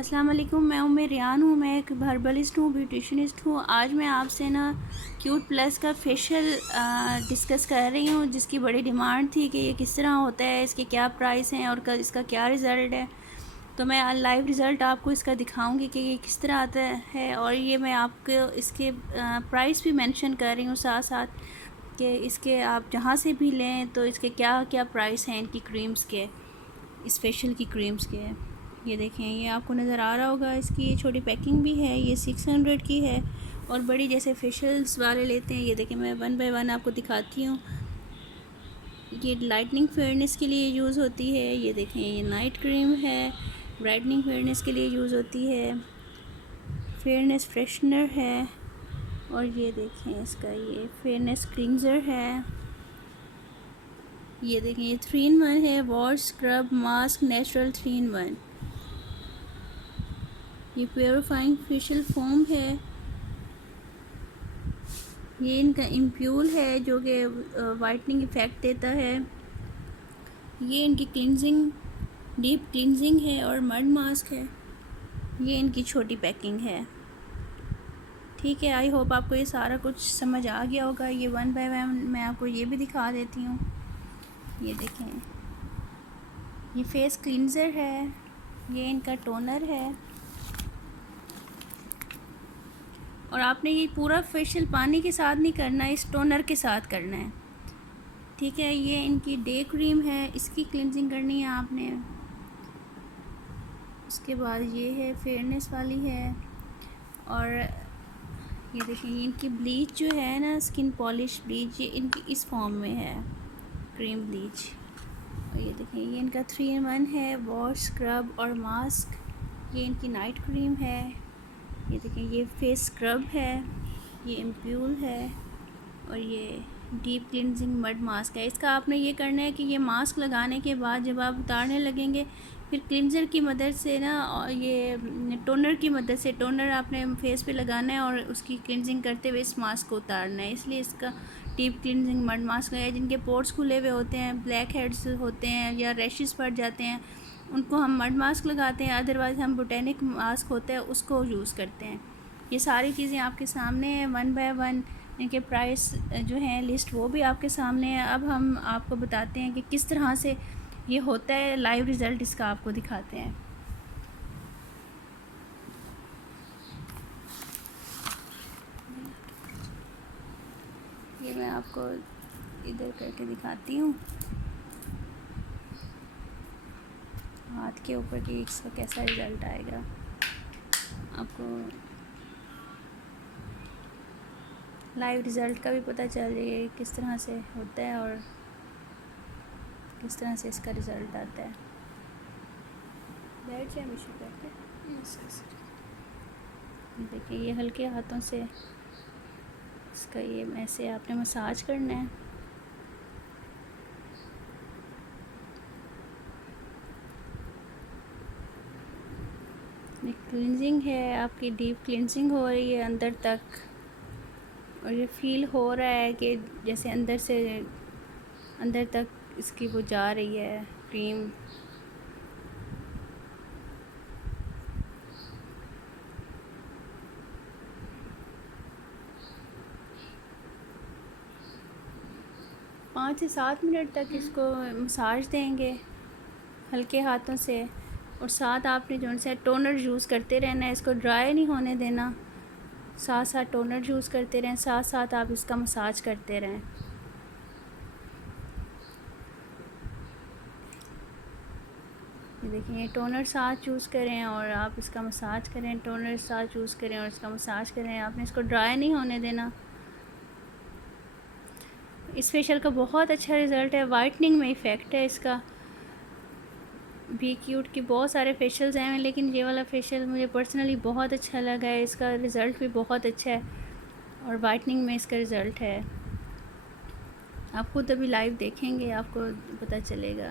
अस्सलाम वालेकुम। मैं रियान हूँ। मैं एक हर्बलिस्ट हूँ, ब्यूटिशनिस्ट हूँ। आज मैं आपसे ना क्यूट प्लस का फेशियल डिस्कस कर रही हूँ, जिसकी बड़ी डिमांड थी कि ये किस तरह होता है, इसके क्या प्राइस हैं और इसका क्या रिज़ल्ट है। तो मैं लाइव रिज़ल्ट आपको इसका दिखाऊंगी कि ये किस तरह आता है, और ये मैं आपको इसके प्राइस भी मेंशन कर रही हूँ साथ साथ कि इसके आप जहाँ से भी लें तो इसके क्या क्या प्राइस हैं इनकी क्रीम्स के, इस फेशियल की क्रीम्स के। ये देखें, ये आपको नज़र आ रहा होगा। इसकी ये छोटी पैकिंग भी है, ये 600 की है। और बड़ी जैसे फेशियल्स वाले लेते हैं, ये देखें मैं वन बाय वन आपको दिखाती हूँ। ये लाइटनिंग फेयरनेस के लिए यूज़ होती है। ये देखें, ये नाइट क्रीम है, ब्राइटनिंग फेयरनेस के लिए यूज़ होती है, फेयरनेस फ्रेशनर है। और ये देखें, इसका ये फेयरनेस क्लींजर है। ये देखें, ये 3 in 1 है, wash scrub mask natural 3 in 1। ये प्योरीफाइंग फेशियल फोम है। ये इनका इम्प्यूल है जो कि वाइटनिंग इफ़ेक्ट देता है। ये इनकी क्लिनजिंग डीप क्लिनजिंग है और मड मास्क है। ये इनकी छोटी पैकिंग है। ठीक है, आई होप आपको ये सारा कुछ समझ आ गया होगा। ये वन बाय वन मैं आपको ये भी दिखा देती हूँ। ये देखें, ये फेस क्लींजर है, ये इनका टोनर है। और आपने ये पूरा फेशियल पानी के साथ नहीं करना है, इस टोनर के साथ करना है। ठीक है, ये इनकी डे क्रीम है, इसकी क्लिनजिंग करनी है आपने। उसके बाद ये है फेयरनेस वाली है। और ये देखिए, ये इनकी ब्लीच जो है ना, स्किन पॉलिश ब्लीच, ये इनकी इस फॉर्म में है, क्रीम ब्लीच। और ये देखिए, ये इनका 3 in 1 है, वॉश स्क्रब और मास्क। ये इनकी नाइट क्रीम है। ये देखिए, ये फेस स्क्रब है, ये इम्प्यूल है। और ये डीप क्लिनजिंग मड मास्क है। इसका आपने ये करना है कि ये मास्क लगाने के बाद जब आप उतारने लगेंगे, फिर क्लिनजर की मदद से ना, और ये टोनर की मदद से, टोनर आपने फेस पे लगाना है और उसकी क्लिनजिंग करते हुए इस मास्क को उतारना है। इसलिए इसका डीप क्लिनजिंग मड मास्क है। जिनके पोर्स खुले हुए होते हैं, ब्लैक हेड्स होते हैं या रैशेस पड़ जाते हैं, उनको हम मड मास्क लगाते हैं। अदरवाइज़ हम बोटेनिक मास्क होता है उसको यूज़ करते हैं। ये सारी चीज़ें आपके सामने हैं, वन बाय वन इनके प्राइस जो हैं लिस्ट वो भी आपके सामने है। अब हम आपको बताते हैं कि किस तरह से ये होता है, लाइव रिज़ल्ट इसका आपको दिखाते हैं। ये मैं आपको इधर करके दिखाती हूँ हाथ के ऊपर कि इसका कैसा रिज़ल्ट आएगा। आपको लाइव रिज़ल्ट का भी पता चल जाएगा किस तरह से होता है और किस तरह से इसका रिज़ल्ट आता है। बैठ जाए मिशू करके। देखिए, ये हल्के हाथों से इसका ये ऐसे आपने मसाज करना है। ये क्लिनजिंग है, आपकी डीप क्लिनजिंग हो रही है अंदर तक। और ये फील हो रहा है कि जैसे अंदर से अंदर तक इसकी वो जा रही है क्रीम। पाँच से 7 मिनट तक इसको मसाज देंगे हल्के हाथों से। और साथ आपने जो है टोनर यूज़ करते रहना है, इसको ड्राई नहीं होने देना। साथ साथ टोनर यूज़ करते रहें, साथ साथ आप इसका मसाज करते रहें। ये देखिए, टोनर साथ यूज़ करें और आप इसका मसाज करें, टोनर साथ यूज़ करें और इसका मसाज करें। आपने इसको ड्राई नहीं होने देना। इस फेशियल का बहुत अच्छा रिज़ल्ट है, वाइटनिंग में इफ़ेक्ट है इसका। भी क्यूट की बहुत सारे फेशियल्स हैं, लेकिन ये वाला फेशियल मुझे पर्सनली बहुत अच्छा लगा है। इसका रिज़ल्ट भी बहुत अच्छा है और वाइटनिंग में इसका रिज़ल्ट है। आप खुद अभी लाइव देखेंगे, आपको पता चलेगा।